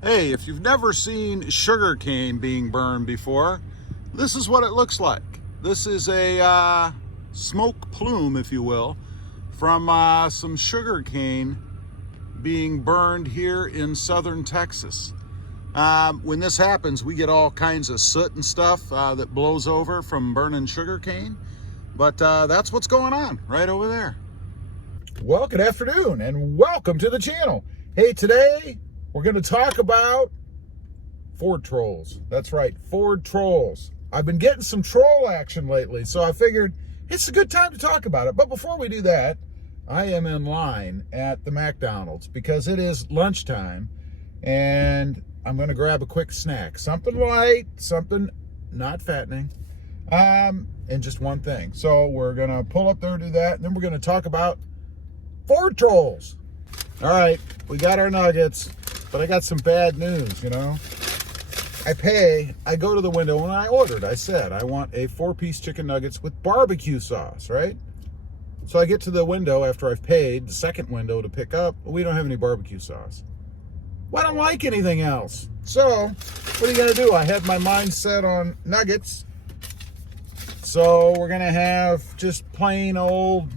Hey, if you've never seen sugar cane being burned before, this is what it looks like. This is a smoke plume, if you will, from some sugar cane being burned here in southern Texas. When this happens, we get all kinds of soot and stuff that blows over from burning sugar cane. But that's what's going on right over there. Well, good afternoon and welcome to the channel. Hey, today we're going to talk about Ford trolls. That's right, Ford trolls. I've been getting some troll action lately, so I figured it's a good time to talk about it. But before we do that, I am in line at the McDonald's because it is lunchtime and I'm going to grab a quick snack. Something light, something not fattening, and just one thing. So we're going to pull up there and do that, and then we're going to talk about Ford trolls. All right, we got our nuggets, but I got some bad news, you know. I go to the window and I said, I want a 4-piece chicken nuggets with barbecue sauce, right? So I get to the window after I've paid, the second window to pick up. We don't have any barbecue sauce. Well, I don't like anything else. So what are you gonna do? I had my mind set on nuggets. So we're gonna have just plain old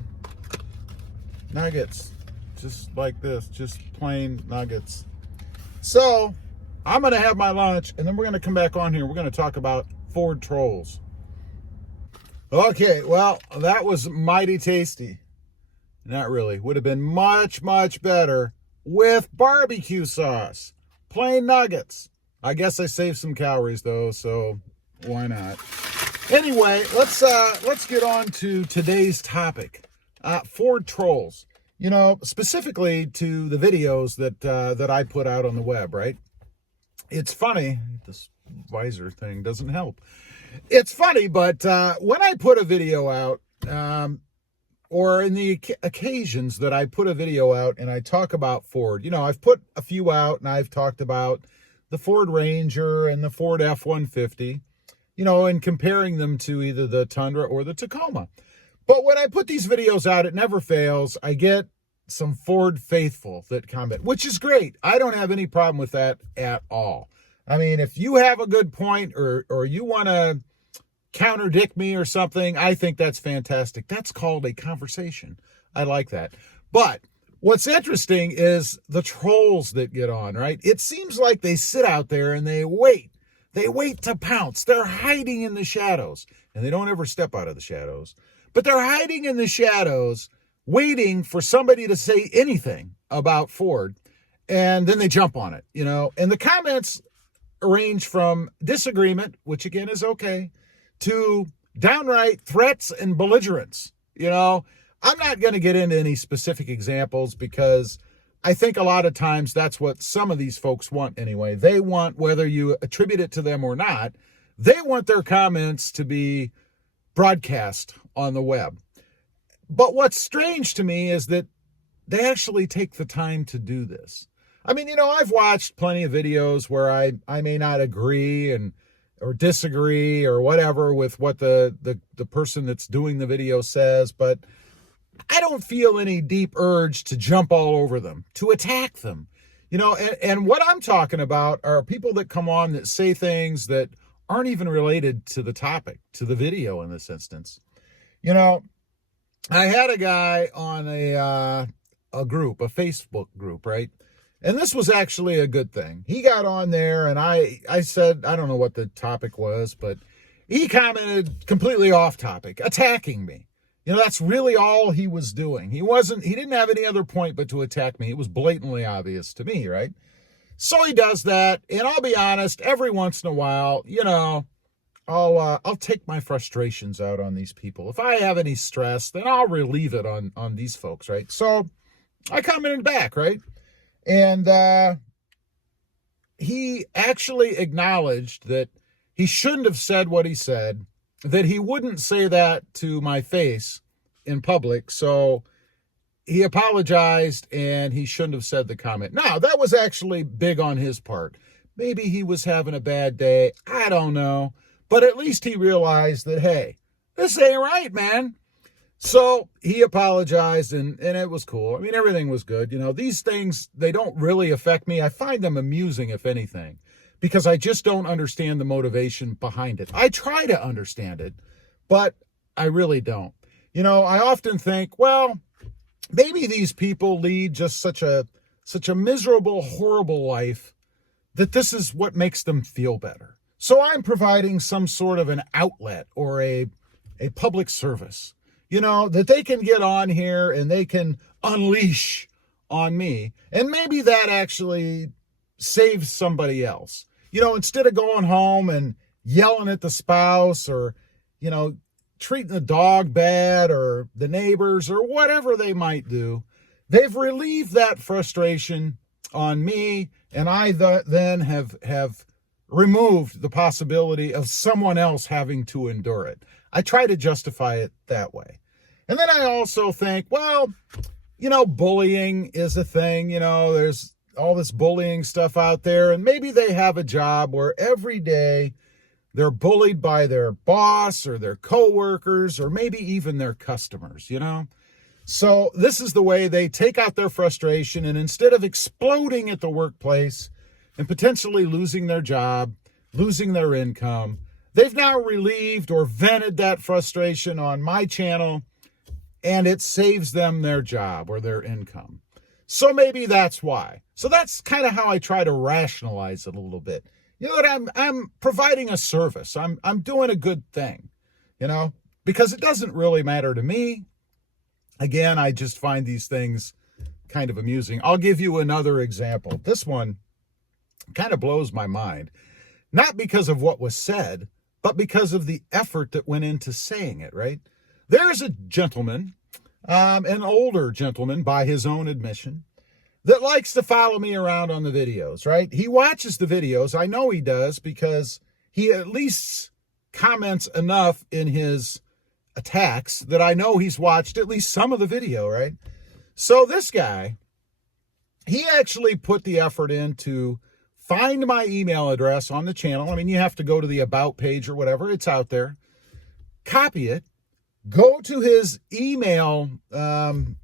nuggets, just like this, just plain nuggets. So I'm gonna have my lunch and then we're gonna come back on here. We're gonna talk about Ford trolls. Okay, well, that was mighty tasty. Not really. Would have been much, much better with barbecue sauce. Plain nuggets. I guess I saved some calories though, so why not? Anyway, let's get on to today's topic. Ford trolls. You know, specifically to the videos that I put out on the web, right? It's funny. This visor thing doesn't help. It's funny, but when I put a video out, or in the occasions that I put a video out and I talk about Ford, you know, I've put a few out and I've talked about the Ford Ranger and the Ford F-150, you know, and comparing them to either the Tundra or the Tacoma. But when I put these videos out, it never fails. I get some Ford faithful that comment, which is great. I don't have any problem with that at all. I mean, if you have a good point or you want to counterdict me or something, I think that's fantastic. That's called a conversation. I like that. But what's interesting is the trolls that get on, right? It seems like they sit out there and they wait. They wait to pounce. They're hiding in the shadows. And they don't ever step out of the shadows. But they're hiding in the shadows, waiting for somebody to say anything about Ford. And then they jump on it, you know. And the comments range from disagreement, which again is okay, to downright threats and belligerence. You know, I'm not going to get into any specific examples because I think a lot of times that's what some of these folks want anyway. They want, whether you attribute it to them or not, they want their comments to be broadcast on the web. But what's strange to me is that they actually take the time to do this. I mean, you know, I've watched plenty of videos where I may not agree or disagree or whatever with what the person that's doing the video says, but I don't feel any deep urge to jump all over them, to attack them. You know, and what I'm talking about are people that come on that say things that aren't even related to the topic, to the video in this instance. You know, I had a guy on a group, a Facebook group, right? And this was actually a good thing. He got on there and I said, I don't know what the topic was, but he commented completely off topic, attacking me. You know, that's really all he was doing. He didn't have any other point but to attack me. It was blatantly obvious to me, right? So he does that. And I'll be honest, every once in a while, you know, I'll take my frustrations out on these people. If I have any stress, then I'll relieve it on these folks, right? So I commented back, right? And he actually acknowledged that he shouldn't have said what he said, that he wouldn't say that to my face in public. So he apologized and he shouldn't have said the comment. Now, that was actually big on his part. Maybe he was having a bad day. I don't know. But at least he realized that, hey, this ain't right, man. So he apologized, and it was cool. I mean, everything was good. You know, these things, they don't really affect me. I find them amusing, if anything, because I just don't understand the motivation behind it. I try to understand it, but I really don't. You know, I often think, well, maybe these people lead just such a miserable, horrible life that this is what makes them feel better. So I'm providing some sort of an outlet or a public service, you know, that they can get on here and they can unleash on me. And maybe that actually saves somebody else. You know, instead of going home and yelling at the spouse or, you know, treating the dog bad or the neighbors or whatever they might do, they've relieved that frustration on me, and I then have removed the possibility of someone else having to endure it. I try to justify it that way. And then I also think, well, you know, bullying is a thing. You know, there's all this bullying stuff out there, and maybe they have a job where every day they're bullied by their boss or their coworkers or maybe even their customers, you know? So this is the way they take out their frustration, and instead of exploding at the workplace and potentially losing their job, losing their income, they've now relieved or vented that frustration on my channel, and it saves them their job or their income. So maybe that's why. So that's kind of how I try to rationalize it a little bit. You know what? I'm providing a service. I'm doing a good thing, you know, because it doesn't really matter to me. Again, I just find these things kind of amusing. I'll give you another example. This one kind of blows my mind, not because of what was said, but because of the effort that went into saying it, right? There's a gentleman, an older gentleman by his own admission, that likes to follow me around on the videos, right? He watches the videos. I know he does because he at least comments enough in his attacks that I know he's watched at least some of the video, right? So this guy, he actually put the effort in to find my email address on the channel. I mean, you have to go to the About page or whatever. It's out there. Copy it. Go to his email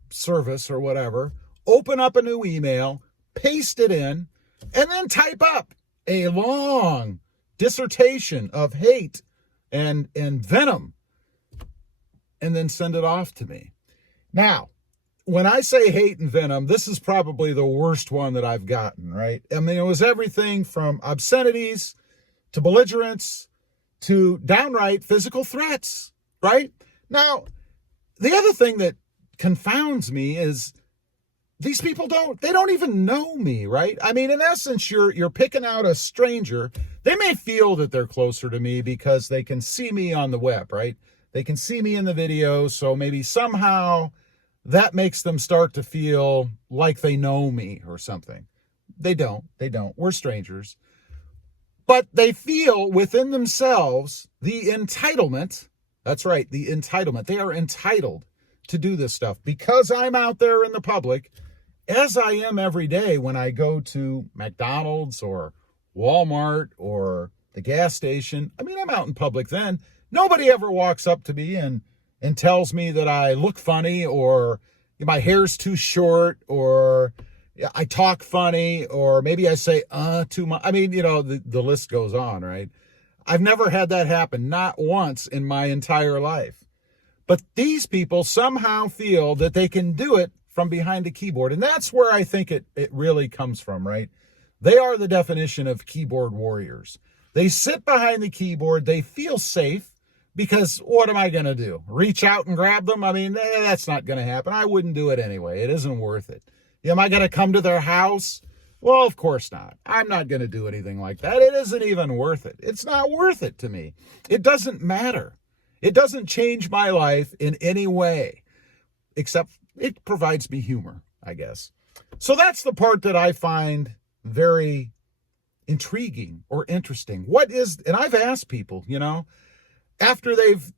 service or whatever. Open up a new email. Paste it in. And then type up a long dissertation of hate and venom. And then send it off to me. Now, when I say hate and venom, this is probably the worst one that I've gotten, right? I mean, it was everything from obscenities to belligerence to downright physical threats, right? Now, the other thing that confounds me is these people they don't even know me, right? I mean, in essence, you're picking out a stranger. They may feel that they're closer to me because they can see me on the web, right? They can see me in the videos, so maybe somehow that makes them start to feel like they know me or something. They don't. We're strangers. But they feel within themselves the entitlement. That's right, the entitlement. They are entitled to do this stuff because I'm out there in the public, as I am every day when I go to McDonald's or Walmart or the gas station. I mean, I'm out in public then. Nobody ever walks up to me and tells me that I look funny or my hair's too short or I talk funny or maybe I say too much. I mean, you know, the list goes on, right? I've never had that happen, not once in my entire life. But these people somehow feel that they can do it from behind a keyboard. And that's where I think it really comes from, right? They are the definition of keyboard warriors. They sit behind the keyboard. They feel safe. Because what am I going to do? Reach out and grab them? I mean, that's not going to happen. I wouldn't do it anyway. It isn't worth it. Am I going to come to their house? Well, of course not. I'm not going to do anything like that. It isn't even worth it. It's not worth it to me. It doesn't matter. It doesn't change my life in any way, except it provides me humor, I guess. So that's the part that I find very intriguing or interesting. And I've asked people, you know, after they've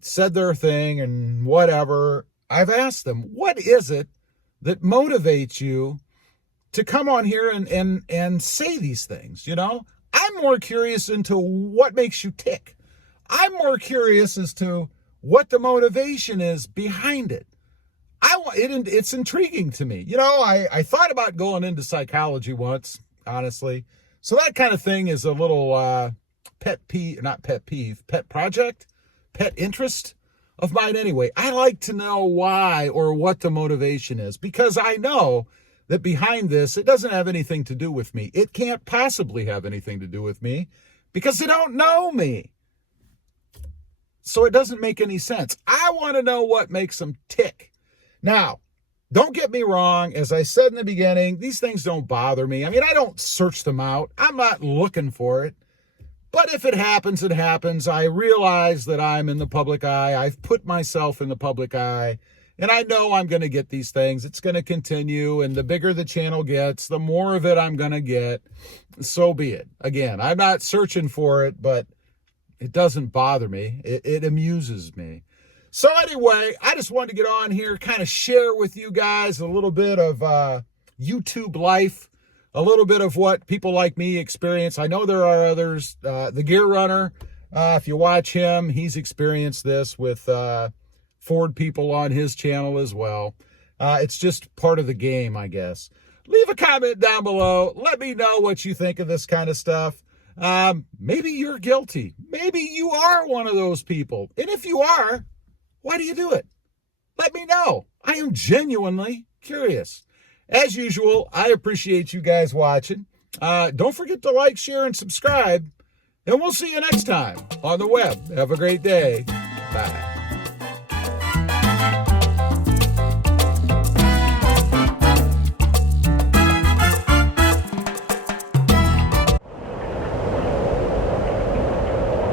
said their thing and whatever, I've asked them, what is it that motivates you to come on here and say these things? You know, I'm more curious into what makes you tick. I'm more curious as to what the motivation is behind it. It's intriguing to me. You know, I thought about going into psychology once, honestly. So that kind of thing is a little pet project, pet interest of mine anyway. I like to know why or what the motivation is, because I know that behind this, it doesn't have anything to do with me. It can't possibly have anything to do with me because they don't know me. So it doesn't make any sense. I want to know what makes them tick. Now, don't get me wrong. As I said in the beginning, these things don't bother me. I mean, I don't search them out. I'm not looking for it. But if it happens, it happens. I realize that I'm in the public eye. I've put myself in the public eye. And I know I'm going to get these things. It's going to continue. And the bigger the channel gets, the more of it I'm going to get. So be it. Again, I'm not searching for it, but it doesn't bother me. It amuses me. So anyway, I just wanted to get on here, kind of share with you guys a little bit of YouTube life, a little bit of what people like me experience. I know there are others. The Gear Runner, if you watch him, he's experienced this with Ford people on his channel as well. It's just part of the game, I guess. Leave a comment down below. Let me know what you think of this kind of stuff. Maybe you're guilty. Maybe you are one of those people. And if you are, why do you do it? Let me know. I am genuinely curious. As usual, I appreciate you guys watching. Don't forget to like, share, and subscribe. And we'll see you next time on the web. Have a great day. Bye.